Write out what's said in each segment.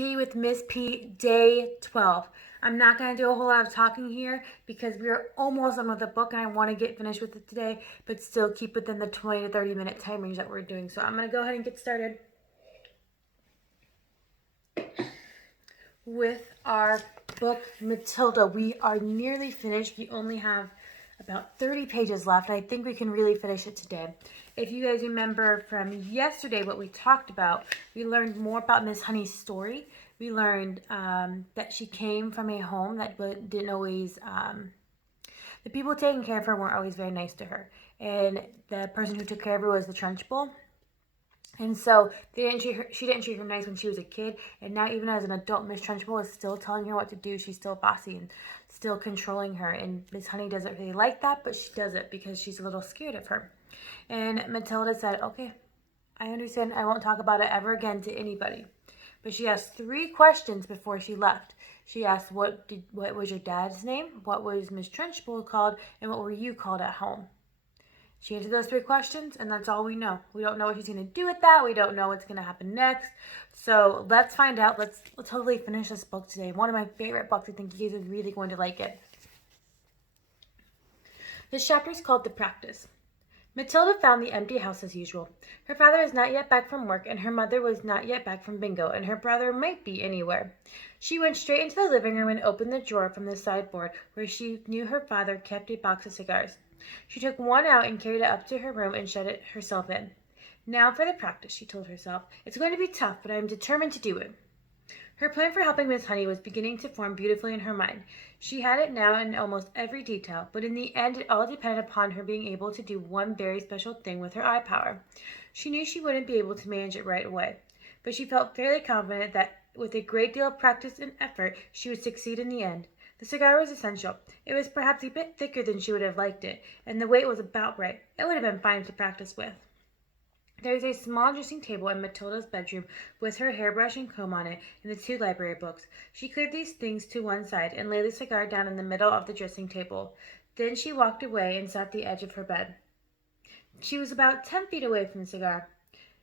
Tea with Miss P, day 12. I'm not going to do a whole lot of talking here because we are almost done with the book and I want to get finished with it today, but still keep within the 20 to 30 minute time range that we're doing. So I'm going to go ahead and get started with our book, Matilda. We are nearly finished. We only have about 30 pages left. I think we can really finish it today. If you guys remember from yesterday what we talked about, we learned more about Miss Honey's story. We learned that she came from a home that didn't always, the people taking care of her weren't always very nice to her. And the person who took care of her was the Trunchbull. And so she didn't treat her nice when she was a kid. And now even as an adult, Miss Trunchbull is still telling her what to do. She's still bossy and still controlling her. And Miss Honey doesn't really like that, but she does it because she's a little scared of her. And Matilda said, okay, I understand. I won't talk about it ever again to anybody. But she asked 3 questions before she left. She asked, what was your dad's name? What was Miss Trunchbull called? And what were you called at home? She answered those 3 questions, and that's all we know. We don't know what she's going to do with that. We don't know what's going to happen next. So let's find out. Let's totally finish this book today. One of my favorite books. I think you guys are really going to like it. This chapter is called The Practice. Matilda found the empty house as usual. Her father was not yet back from work, and her mother was not yet back from bingo, and her brother might be anywhere. She went straight into the living room and opened the drawer from the sideboard where she knew her father kept a box of cigars. She took one out and carried it up to her room and shut it herself in. Now for the practice, she told herself. It's going to be tough, but I am determined to do it. Her plan for helping Miss Honey was beginning to form beautifully in her mind. She had it now in almost every detail, but in the end it all depended upon her being able to do one very special thing with her eye power. She knew she wouldn't be able to manage it right away, but she felt fairly confident that with a great deal of practice and effort she would succeed in the end. The cigar was essential. It was perhaps a bit thicker than she would have liked it, and the weight was about right. It would have been fine to practice with. There was a small dressing table in Matilda's bedroom with her hairbrush and comb on it and the 2 library books. She cleared these things to one side and laid the cigar down in the middle of the dressing table. Then she walked away and sat at the edge of her bed. She was about 10 feet away from the cigar.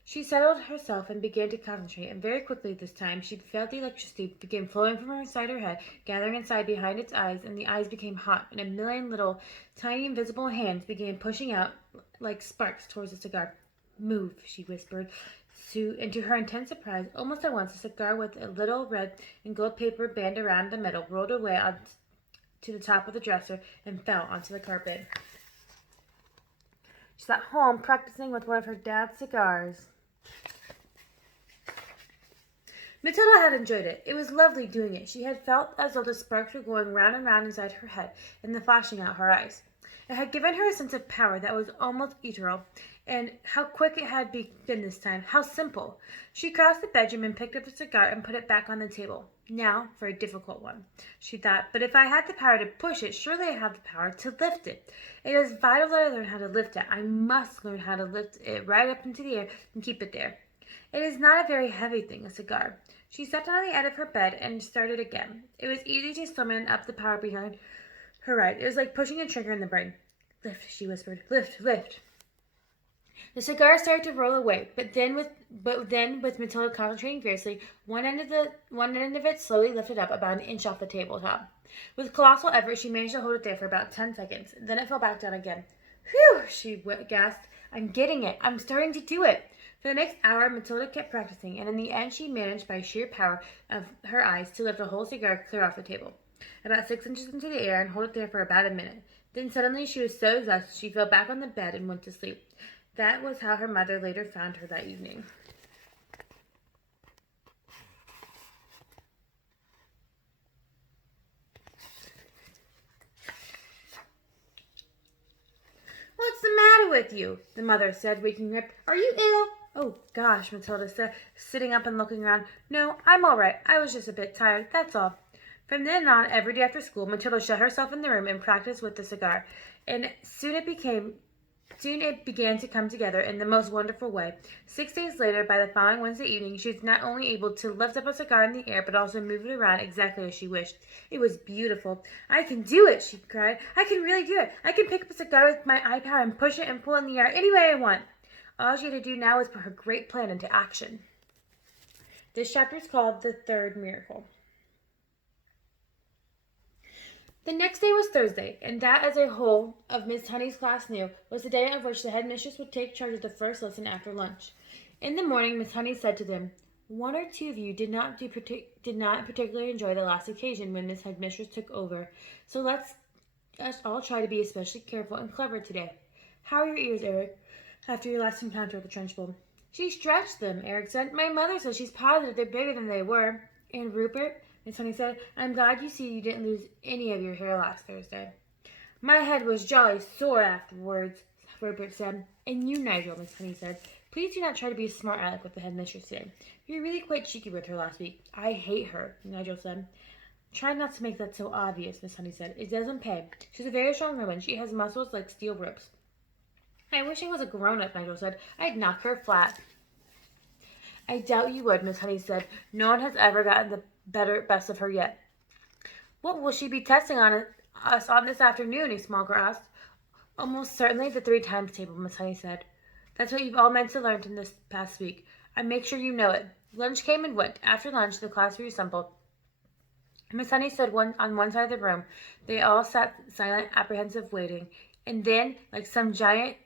She settled herself and began to concentrate, and very quickly this time she felt the electricity begin flowing from inside her head, gathering inside behind its eyes, and the eyes became hot, and a million little, tiny, invisible hands began pushing out like sparks towards the cigar. Move, she whispered. To her intense surprise, almost at once, a cigar with a little red and gold paper band around the middle rolled away on to the top of the dresser and fell onto the carpet. She sat home practicing with one of her dad's cigars. Matilda had enjoyed it. It was lovely doing it. She had felt as though the sparks were going round and round inside her head and then flashing out her eyes. It had given her a sense of power that was almost ethereal. And how quick it had been this time. How simple. She crossed the bedroom and picked up the cigar and put it back on the table. Now for a difficult one, she thought. But if I had the power to push it, surely I have the power to lift it. It is vital that I learn how to lift it. I must learn how to lift it right up into the air and keep it there. It is not a very heavy thing, a cigar. She sat down on the edge of her bed and started again. It was easy to summon up the power behind her eyes. It was like pushing a trigger in the brain. Lift, she whispered. Lift, lift. The cigar started to roll away, but then with Matilda concentrating fiercely, one end of it slowly lifted up about an inch off the tabletop. With colossal effort, she managed to hold it there for about 10 seconds. Then it fell back down again. Whew, she gasped. I'm getting it. I'm starting to do it. For the next hour, Matilda kept practicing, and in the end she managed by sheer power of her eyes to lift a whole cigar clear off the table, about 6 inches into the air, and hold it there for about a minute. Then suddenly she was so exhausted she fell back on the bed and went to sleep. That was how her mother later found her that evening. What's the matter with you? The mother said, waking up. Are you ill? Oh, gosh, Matilda said, sitting up and looking around. No, I'm all right. I was just a bit tired, that's all. From then on, every day after school, Matilda shut herself in the room and practiced with the cigar. And soon it began to come together in the most wonderful way. 6 days later, by the following Wednesday evening, she was not only able to lift up a cigar in the air, but also move it around exactly as she wished. It was beautiful. I can do it, she cried. I can really do it. I can pick up a cigar with my eye power and push it and pull it in the air any way I want. All she had to do now was put her great plan into action. This chapter is called The Third Miracle. The next day was Thursday, and that, as a whole of Miss Honey's class knew, was the day of which the headmistress would take charge of the first lesson after lunch. In the morning, Miss Honey said to them, "One or two of you did not particularly enjoy the last occasion when Miss Headmistress took over, so let's us all try to be especially careful and clever today. How are your ears, Eric, after your last encounter with the Trunchbull?" "She stretched them," Eric said. "My mother says she's positive they're bigger than they were." "And Rupert," Miss Honey said, "I'm glad you didn't lose any of your hair last Thursday." "My head was jolly sore afterwards," Rupert said. "And you, Nigel," Miss Honey said, "please do not try to be a smart aleck with the headmistress today. You were really quite cheeky with her last week." "I hate her," Nigel said. "Try not to make that so obvious," Miss Honey said. "It doesn't pay. She's a very strong woman. She has muscles like steel ropes." "I wish I was a grown-up," Nigel said. "I'd knock her flat." "I doubt you would," Miss Honey said. "No one has ever gotten the best of her yet." "What will she be testing us on this afternoon?" Smallgirl asked. "Almost certainly the 3 times table," Miss Honey said. "That's what you've all meant to learn in this past week. I make sure you know it." Lunch came and went. After lunch, the class reassembled. Miss Honey stood on one side of the room. They all sat silent, apprehensive, waiting. And then, like some giant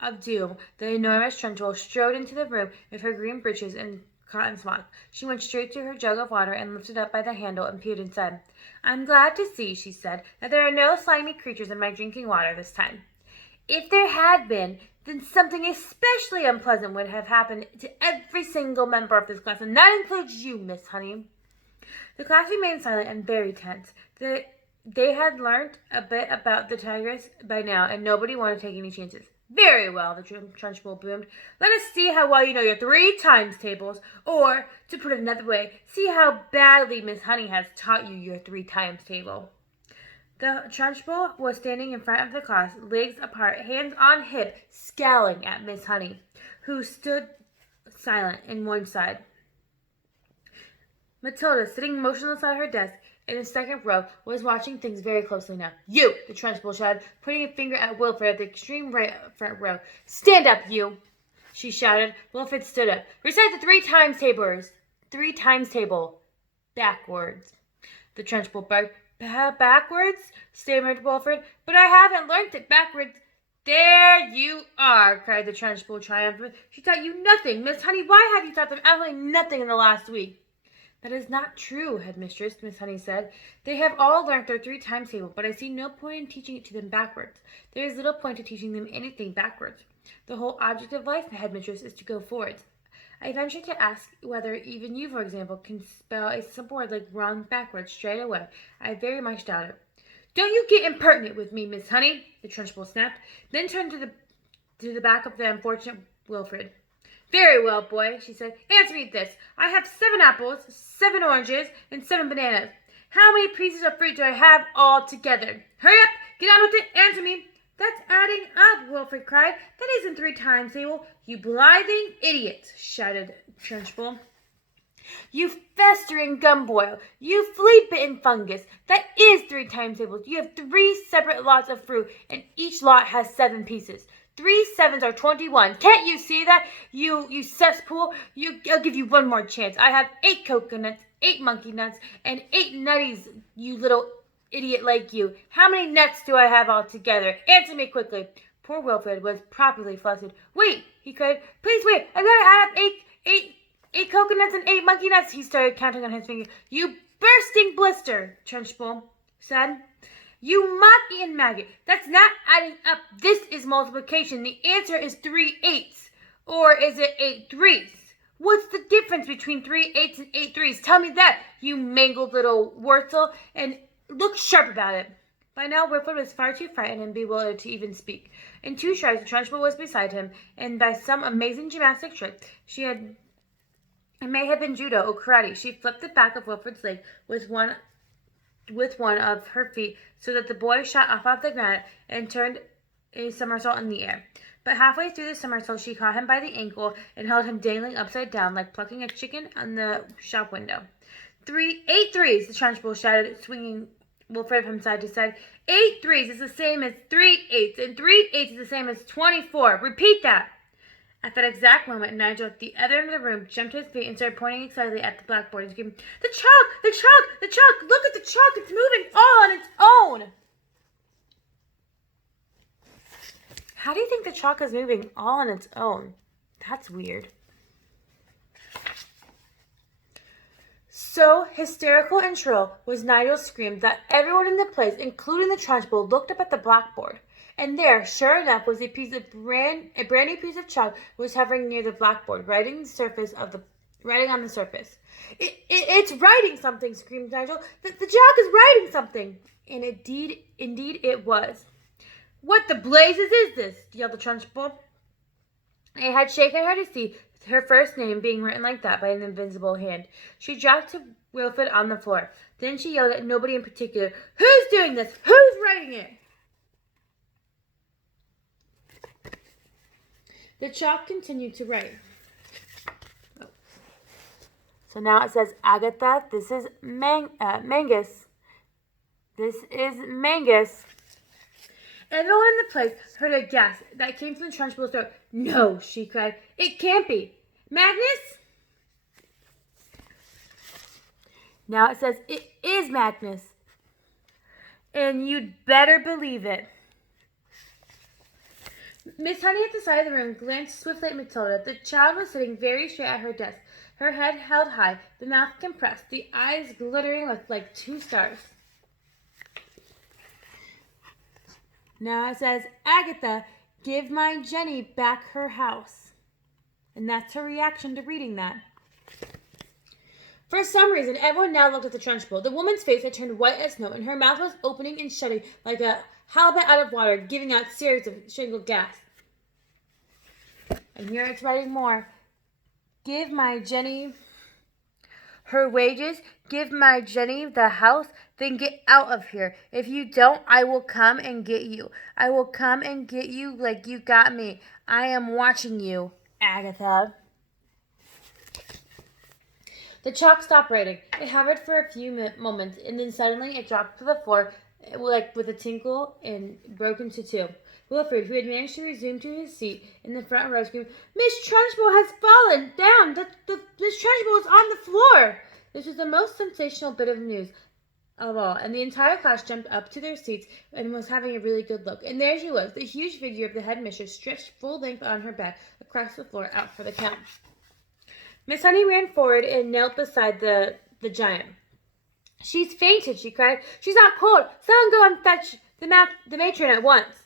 of doom, the enormous Trunchbull strode into the room with her green breeches and cotton smock. She went straight to her jug of water and lifted up by the handle and peered inside. "I'm glad to see," she said, "that there are no slimy creatures in my drinking water this time. If there had been, then something especially unpleasant would have happened to every single member of this class, and that includes you, Miss Honey." The class remained silent and very tense. They had learned a bit about the tigress by now, and nobody wanted to take any chances. "Very well," the Trunchbull boomed. "Let us see how well you know your 3 times tables. Or, to put it another way, see how badly Miss Honey has taught you your 3 times table." The Trunchbull was standing in front of the class, legs apart, hands on hip, scowling at Miss Honey, who stood silent in one side. Matilda, sitting motionless at her desk in the second row, was watching things very closely now. "You!" the Trunchbull shouted, pointing a finger at Wilfred at the extreme right front row. "Stand up, you!" she shouted. Wilfred stood up. "Recite the 3 times tables. 3 times table. Backwards." The Trunchbull barked. "Backwards?" stammered Wilfred. "But I haven't learnt it backwards." "There you are!" cried the Trunchbull triumphantly. "She taught you nothing. Miss Honey, why have you taught them absolutely nothing in the last week?" "That is not true, Headmistress," Miss Honey said. "They have all learnt their 3 times table, but I see no point in teaching it to them backwards. There is little point to teaching them anything backwards. The whole object of life, Headmistress, is to go forwards. I venture to ask whether even you, for example, can spell a simple word like run backwards straight away. I very much doubt it." "Don't you get impertinent with me, Miss Honey," the Trunchbull snapped, then turned to the back of the unfortunate Wilfred. "Very well, boy," she said. "Answer me this. I have 7 apples, 7 oranges, and 7 bananas. How many pieces of fruit do I have altogether? Hurry up! Get on with it! Answer me!" "That's adding up," Wilfred cried. "That isn't 3 times table." "You blithering idiot!" shouted Trunchbull. "You festering gumboil! You flea-bitten fungus! That is 3 times tables. You have 3 separate lots of fruit, and each lot has 7 pieces. 3 sevens are 21. Can't you see that, you cesspool? I'll give you one more chance. I have 8 coconuts, 8 monkey nuts, and 8 nutties, you little idiot like you. How many nuts do I have altogether? Answer me quickly." Poor Wilfred was properly flustered. "Wait," he cried. "Please wait. I've got to add up 8 coconuts and 8 monkey nuts." He started counting on his fingers. "You bursting blister," Trunchbull said. "You moth-eaten maggot. That's not adding up. This is multiplication. The answer is 3 eighths. Or is it 8 threes? What's the difference between 3 eighths and 8 threes? Tell me that, you mangled little wurzel, and look sharp about it." By now, Wilfred was far too frightened and bewildered to even speak. In 2 strides, the Trunchbull was beside him, and by some amazing gymnastic trick, it may have been judo or karate, she flipped the back of Wilfred's leg with one of her feet so that the boy shot off the ground and turned a somersault in the air. But halfway through the somersault, she caught him by the ankle and held him dangling upside down like plucking a chicken on the shop window. 8 threes, the Trunchbull shouted, swinging Wilfred from side to side. 8 threes is the same as 3 eighths, and 3 eighths is the same as 24. Repeat that. At that exact moment, Nigel, at the other end of the room, jumped to his feet and started pointing excitedly at the blackboard and screaming, "The chalk! The chalk! The chalk! Look at the chalk! It's moving all on its own!" How do you think the chalk is moving all on its own? That's weird. So hysterical and shrill was Nigel's scream that everyone in the place, including the Trunchbull, looked up at the blackboard. And there, sure enough, was a brand new piece of chalk was hovering near the blackboard, writing on the surface. It's writing something, screamed Nigel. The chalk is writing something. And indeed it was. "What the blazes is this?" yelled the Trunchbull. It had shaken her to see her first name being written like that by an invisible hand. She dropped to Wilfred on the floor. Then she yelled at nobody in particular, "Who's doing this? Who's writing it?" The chalk continued to write. So now it says, "Agatha, this is Mangus. This is Mangus." Everyone in the place heard a gasp that came from the Trunchbull's throat. "No," she cried. "It can't be. Magnus?" Now it says, "It is Magnus. And you'd better believe it." Miss Honey at the side of the room glanced swiftly at Matilda. The child was sitting very straight at her desk, her head held high, the mouth compressed, the eyes glittering like two stars. Now it says, "Agatha, give my Jenny back her house." And that's her reaction to reading that. For some reason, everyone now looked at the Trunchbull. The woman's face had turned white as snow, and her mouth was opening and shutting like a halibut out of water, giving out series of strangled gasps. And here it's writing more. "Give my Jenny her wages, give my Jenny the house, then get out of here. If you don't, I will come and get you. I will come and get you like you got me. I am watching you, Agatha." The chalk stopped writing. It hovered for a few moments, and then suddenly it dropped to the floor like with a tinkle and broke into two. Wilfred, who had managed to resume to his seat in the front row, screamed, "Miss Trunchbull has fallen down! Miss Trunchbull is on the floor!" This was the most sensational bit of news of all, and the entire class jumped up to their seats and was having a really good look. And there she was, the huge figure of the headmistress, stretched full length on her back across the floor, out for the count. Miss Honey ran forward and knelt beside the giant. "She's fainted," she cried. "She's not cold. Someone go and fetch the matron at once."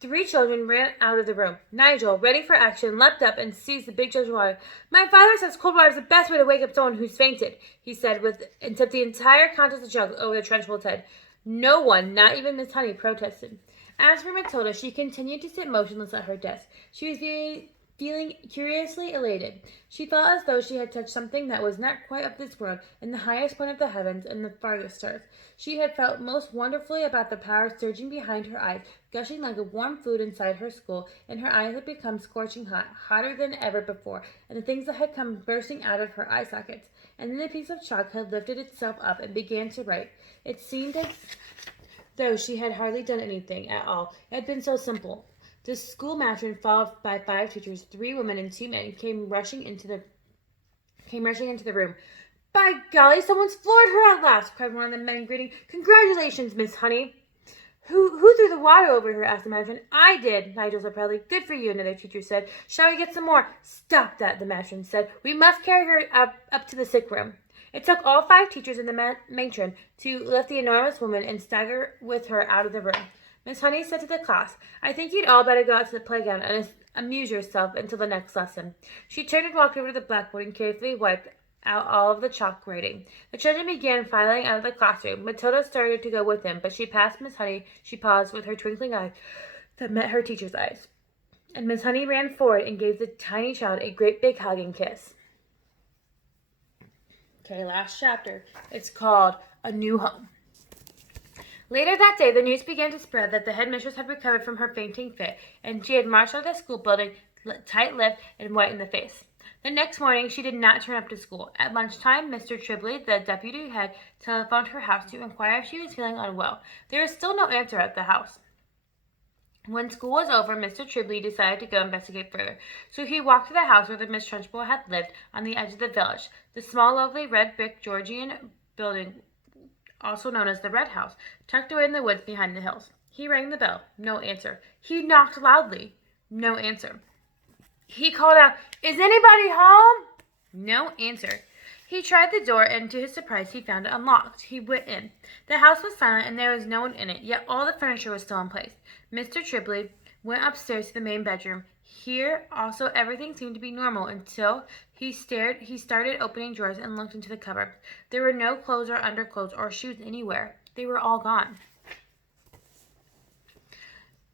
3 children ran out of the room. Nigel, ready for action, leapt up and seized the big jug of water. "My father says cold water is the best way to wake up someone who's fainted," he said, and tipped the entire contents of the jug over the Trunchbull's head. No one, not even Miss Honey, protested. As for Matilda, she continued to sit motionless at her desk. She was feeling curiously elated. She felt as though she had touched something that was not quite of this world, in the highest point of the heavens and the farthest stars. She had felt most wonderfully about the power surging behind her eyes, gushing like a warm fluid inside her skull, and her eyes had become scorching hot, hotter than ever before, and the things that had come bursting out of her eye sockets. And then the piece of chalk had lifted itself up and began to write. It seemed as though she had hardly done anything at all. It had been so simple. The school matron, followed by 5 teachers, 3 women and 2 men, came rushing into the room. "By golly, someone's floored her at last!" cried one of the men, grinning. "Congratulations, Miss Honey." Who threw the water over her?" asked the matron. "I did," Nigel said proudly. "Good for you," another teacher said. "Shall we get some more?" "Stop that," the matron said. "We must carry her up to the sick room." It took all 5 teachers and the matron to lift the enormous woman and stagger with her out of the room. Miss Honey said to the class, "I think you'd all better go out to the playground and amuse yourself until the next lesson." She turned and walked over to the blackboard and carefully wiped out all of the chalk writing. The children began filing out of the classroom. Matilda started to go with them, but she passed Miss Honey. She paused with her twinkling eyes that met her teacher's eyes. And Miss Honey ran forward and gave the tiny child a great big hug and kiss. Okay, last chapter. It's called A New Home. Later that day, the news began to spread that the headmistress had recovered from her fainting fit, and she had marched out of the school building, tight-lipped and white in the face. The next morning, she did not turn up to school. At lunchtime, Mr. Tribley, the deputy head, telephoned her house to inquire if she was feeling unwell. There was still no answer at the house. When school was over, Mr. Tribley decided to go investigate further. So he walked to the house where the Miss Trunchbull had lived, on the edge of the village. The small, lovely red brick Georgian building, also known as the Red House, tucked away in the woods behind the hills. He rang the bell. No answer. He knocked loudly. No answer. He called out, "Is anybody home?" No answer. He tried the door, and to his surprise he found it unlocked. He went in. The house was silent, and there was no one in it, yet all the furniture was still in place. Mr. Tribley went upstairs to the main bedroom. Here also everything seemed to be normal until he started opening drawers and looked into the cupboard. There were no clothes or underclothes or shoes anywhere. They were all gone.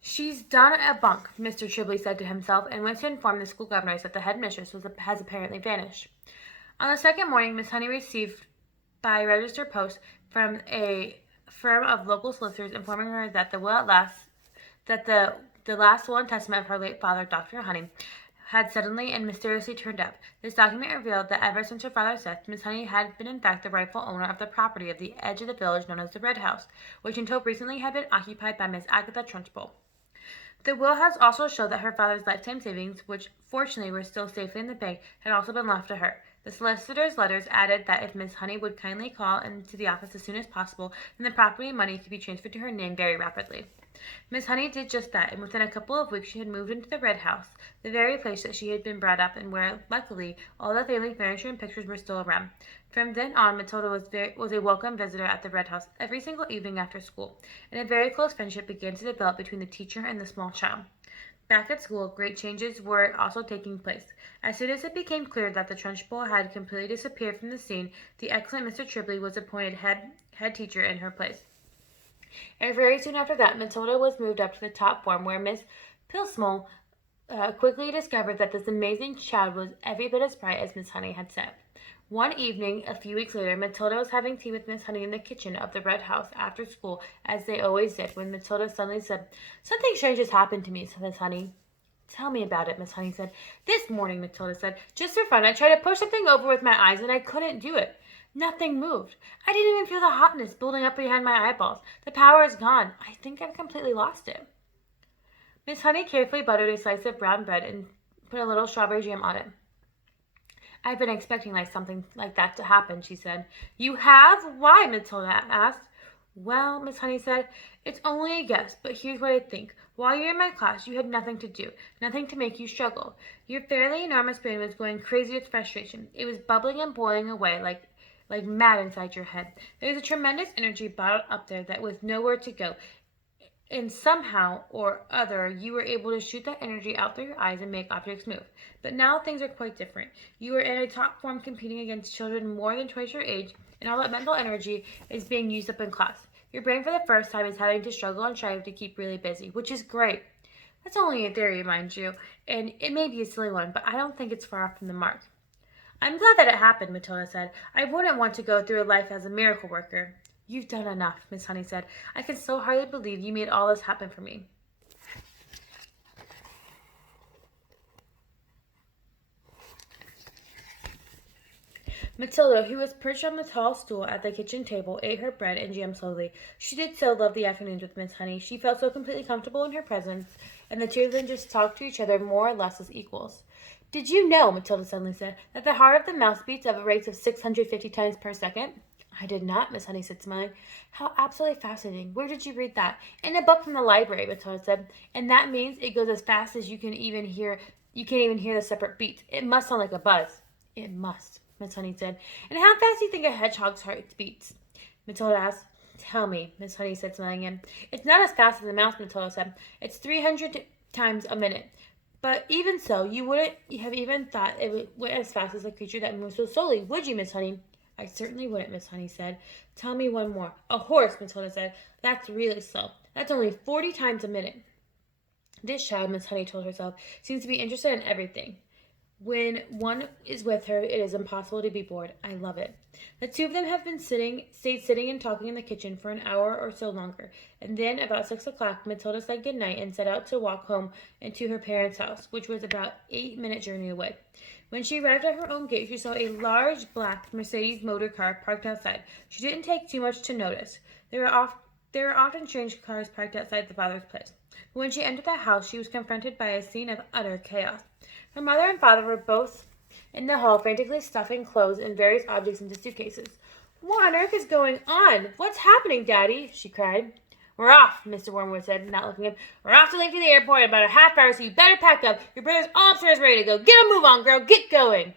"She's done a bunk," Mr. Tribley said to himself, and went to inform the school governors that the headmistress has apparently vanished. On the second morning, Miss Honey received by register post from a firm of local solicitors informing her that the last will and testament of her late father, Dr. Honey, had suddenly and mysteriously turned up. This document revealed that ever since her father's death, Miss Honey had been in fact the rightful owner of the property at the edge of the village known as the Red House, which until recently had been occupied by Miss Agatha Trunchbull. The will has also showed that her father's lifetime savings, which fortunately were still safely in the bank, had also been left to her. The solicitor's letters added that if Miss Honey would kindly call into the office as soon as possible, then the property and money could be transferred to her name very rapidly. Miss Honey did just that, and within a couple of weeks she had moved into the Red House, the very place that she had been brought up and where, luckily, all the family furniture and pictures were still around. From then on, Matilda was a welcome visitor at the Red House every single evening after school, and a very close friendship began to develop between the teacher and the small child. Back at school, great changes were also taking place. As soon as it became clear that the Trunchbull had completely disappeared from the scene, the excellent Mr. Tribley was appointed head teacher in her place. And very soon after that, Matilda was moved up to the top form, where Miss Pillsbury quickly discovered that this amazing child was every bit as bright as Miss Honey had said. One evening, a few weeks later, Matilda was having tea with Miss Honey in the kitchen of the Red House after school, as they always did, when Matilda suddenly said, "Something strange has happened to me, Miss Honey." "Tell me about it," Miss Honey said. "This morning," Matilda said, "just for fun, I tried to push something over with my eyes, and I couldn't do it. Nothing moved. I didn't even feel the hotness building up behind my eyeballs. The power is gone. I think I've completely lost it." Miss Honey carefully buttered a slice of brown bread and put a little strawberry jam on it. "I've been expecting something like that to happen," she said. "You have? Why?" Matilda asked. "Well," Miss Honey said, "it's only a guess, but here's what I think. While you were in my class, you had nothing to do, nothing to make you struggle. Your fairly enormous brain was going crazy with frustration. It was bubbling and boiling away like mad inside your head. There was a tremendous energy bottled up there that was nowhere to go. And somehow or other, you were able to shoot that energy out through your eyes and make objects move. But now things are quite different. You are in a top form competing against children more than twice your age, and all that mental energy is being used up in class. Your brain for the first time is having to struggle and strive to keep really busy, which is great. That's only a theory, mind you, and it may be a silly one, but I don't think it's far off from the mark." "I'm glad that it happened," Matilda said. "I wouldn't want to go through life as a miracle worker." "You've done enough," Miss Honey said. "I can so hardly believe you made all this happen for me." Matilda, who was perched on the tall stool at the kitchen table, ate her bread and jam slowly. She did so love the afternoons with Miss Honey. She felt so completely comfortable in her presence, and the two of them just talked to each other more or less as equals. "Did you know," Matilda suddenly said, "that the heart of the mouse beats at a rate of 650 times per second?" "I did not," Miss Honey said, smiling. "How absolutely fascinating. Where did you read that?" "In a book from the library," Matilda said. "And that means it goes as fast as you can't even hear the separate beats. It must sound like a buzz." "It must," Miss Honey said. "And how fast do you think a hedgehog's heart beats?" Matilda asked. "Tell me," Miss Honey said, smiling again. "It's not as fast as a mouse," Matilda said. "It's 300 times a minute. But even so, you wouldn't have even thought it went as fast as a creature that moves so slowly, would you, Miss Honey?" "I certainly wouldn't," Miss Honey said. "Tell me one more." "A horse," Matilda said. "That's really slow. That's only 40 times a minute." This child, Miss Honey told herself, seems to be interested in everything. When one is with her, it is impossible to be bored. I love it. The two of them have stayed sitting and talking in the kitchen for an hour or so longer, and then about 6 o'clock, Matilda said good night and set out to walk home and to her parents' house, which was about 8-minute journey away. When she arrived at her own gate, she saw a large black Mercedes motor car parked outside. She didn't take too much to notice. There are often strange cars parked outside the father's place. But when she entered the house, she was confronted by a scene of utter chaos. Her mother and father were both in the hall, frantically stuffing clothes and various objects into suitcases. "What on earth is going on? What's happening, Daddy?" she cried. "We're off," Mr. Wormwood said, not looking up. "We're off to leave for the airport in about a half hour, so you better pack up. Your brother's all upstairs ready to go. Get a move on, girl. Get going."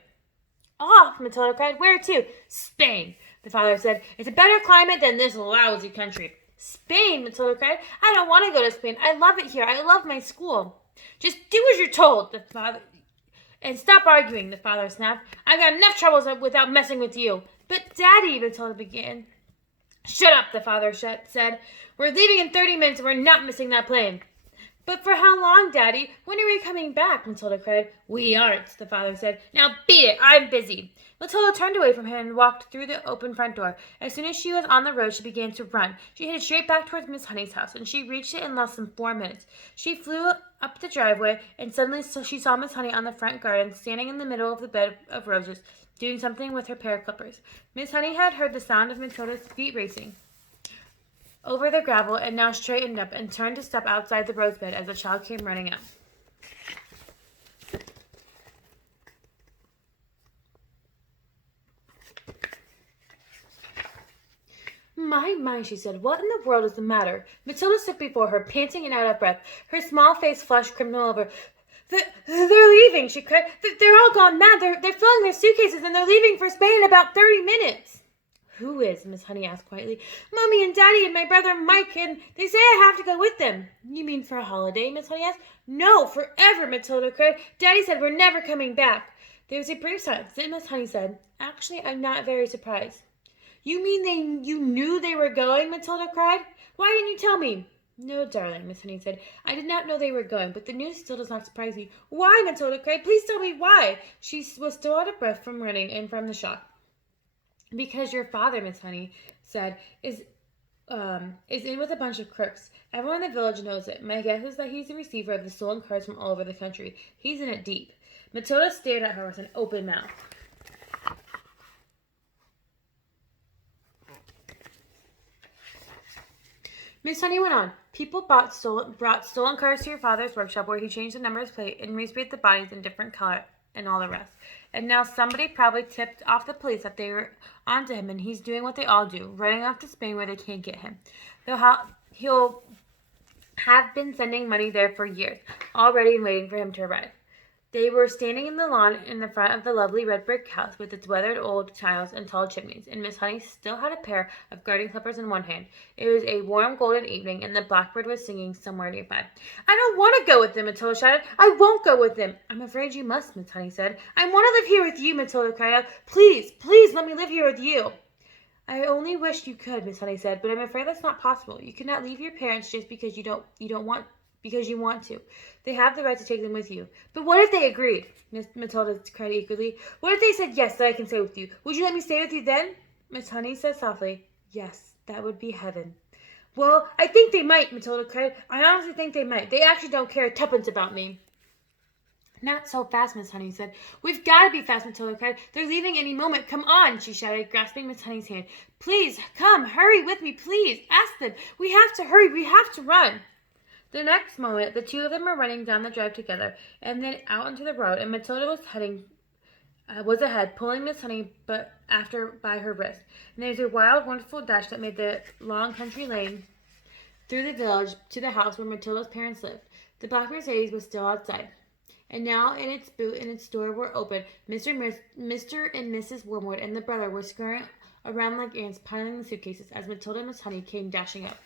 "Off," Matilda cried. "Where to?" "Spain," the father said. "It's a better climate than this lousy country." "Spain," Matilda cried. "I don't want to go to Spain. I love it here. I love my school." "Just do as you're told," the father. "And stop arguing," the father snapped. "I've got enough troubles without messing with you." "But, Daddy," Matilda began. "Shut up," the father said. "We're leaving in 30 minutes and we're not missing that plane." "But for how long, Daddy? When are we coming back?" Matilda cried. "We aren't," the father said. "Now beat it. I'm busy." Matilda turned away from him and walked through the open front door. As soon as she was on the road, she began to run. She headed straight back towards Miss Honey's house, and she reached it in less than 4 minutes. She flew up the driveway, and suddenly she saw Miss Honey on the front garden, standing in the middle of the bed of roses, doing something with her pair of clippers. Miss Honey had heard the sound of Matilda's feet racing over the gravel, and now straightened up and turned to step outside the rose bed as the child came running up. My, she said. "What in the world is the matter?" Matilda stood before her, panting and out of breath. Her small face flushed crimson all over. They're leaving," she cried. "They're all gone mad. They're filling their suitcases, and they're leaving for Spain in about 30 minutes. "Who is?" Miss Honey asked quietly. "Mommy and Daddy and my brother Mike, and they say I have to go with them." "You mean for a holiday?" Miss Honey asked. "No, forever," Matilda cried. "Daddy said we're never coming back." There was a brief silence. Then Miss Honey said, "Actually, I'm not very surprised." "You mean you knew they were going?" Matilda cried. "Why didn't you tell me?" "No, darling," Miss Honey said. "I did not know they were going, but the news still does not surprise me." "Why?" Matilda cried. "Please tell me why." She was still out of breath from running and from the shock. "Because your father," Miss Honey said, is in with a bunch of crooks. Everyone in the village knows it. My guess is that he's the receiver of the stolen cards from all over the country. He's in it deep." Matilda stared at her with an open mouth. Miss Honey went on. "People brought stolen cars to your father's workshop, where he changed the number's plate and resprayed the bodies in different color and all the rest. And now somebody probably tipped off the police that they were onto him, and he's doing what they all do, running off to Spain where they can't get him. He'll have been sending money there for years, all ready and waiting for him to arrive." They were standing in the lawn in the front of the lovely red brick house with its weathered old tiles and tall chimneys, and Miss Honey still had a pair of garden clippers in one hand. It was a warm golden evening, and the blackbird was singing somewhere nearby. "I don't want to go with them," Matilda shouted. "I won't go with them." "I'm afraid you must," Miss Honey said. "I want to live here with you," Matilda cried out. "Please, please let me live here with you." "I only wish you could," Miss Honey said, "but I'm afraid that's not possible. You cannot leave your parents just because you want to. They have the right to take them with you." "But what if they agreed?" Miss Matilda cried eagerly. "What if they said, 'Yes, that I can stay with you'? Would you let me stay with you then?" Miss Honey said softly, "Yes, that would be heaven." "Well, I think they might," Matilda cried. "I honestly think they might. They actually don't care tuppence about me." "Not so fast," Miss Honey said. "We've got to be fast," Matilda cried. "They're leaving any moment. Come on," she shouted, grasping Miss Honey's hand. "Please, come, hurry with me, please. Ask them. We have to hurry. We have to run." The next moment, the two of them were running down the drive together, and then out into the road, and Matilda was ahead, pulling Miss Honey by her wrist. And there was a wild, wonderful dash that made the long country lane through the village to the house where Matilda's parents lived. The black Mercedes was still outside, and now in its boot and its door were open. Mr. and Mrs. Wormwood and the brother were scurrying around like ants, piling the suitcases, as Matilda and Miss Honey came dashing up.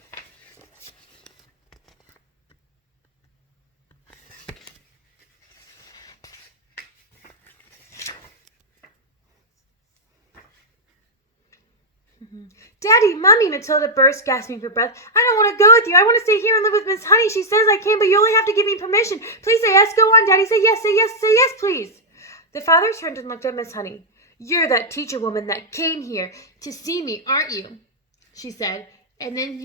"Daddy, Mommy," Matilda burst, gasping for breath. "I don't want to go with you. I want to stay here and live with Miss Honey. She says I can, but you only have to give me permission. Please say yes. Go on, Daddy. Say yes, say yes, say yes, please." The father turned and looked at Miss Honey. "You're that teacher woman that came here to see me, aren't you?" she said. And then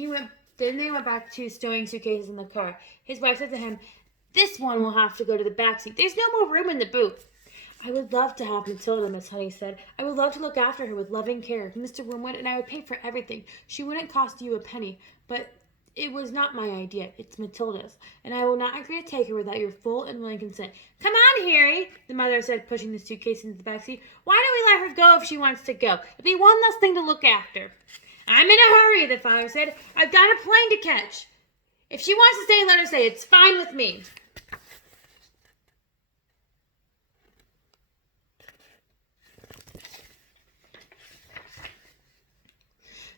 they went back to stowing suitcases in the car. His wife said to him, "This one will have to go to the back seat. There's no more room in the boot." "I would love to have Matilda," Miss Honey said. "I would love to look after her with loving care, Mr. Wormwood, and I would pay for everything. She wouldn't cost you a penny, but It was not my idea. It's Matilda's, and I will not agree to take her without your full and willing consent. Come on, Harry, the mother said, pushing the suitcase into the back seat. Why don't we let her go if she wants to go? It'll be one less thing to look after. I'm in a hurry, the father said. I've got a plane to catch. If she wants to stay, let her stay. It's fine with me.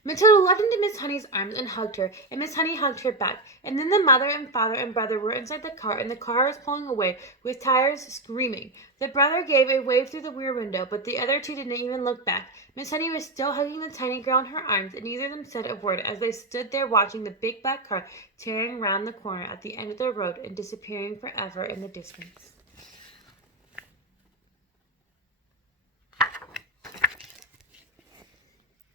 Matilda leapt into Miss Honey's arms and hugged her, and Miss Honey hugged her back. And then the mother and father and brother were inside the car, and the car was pulling away, with tires screaming. The brother gave a wave through the rear window, but the other two didn't even look back. Miss Honey was still hugging the tiny girl in her arms, and neither of them said a word as they stood there watching the big black car tearing round the corner at the end of the road and disappearing forever in the distance.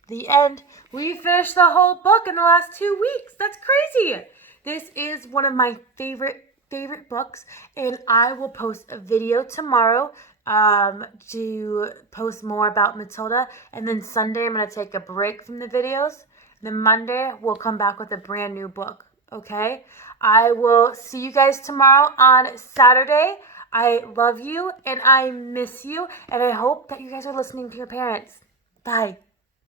The end. We finished the whole book in the last 2 weeks. That's crazy. This is one of my favorite books, and I will post a video tomorrow to post more about Matilda, and then Sunday I'm going to take a break from the videos. Then Monday we'll come back with a brand new book, okay? I will see you guys tomorrow on Saturday. I love you, and I miss you, and I hope that you guys are listening to your parents. Bye.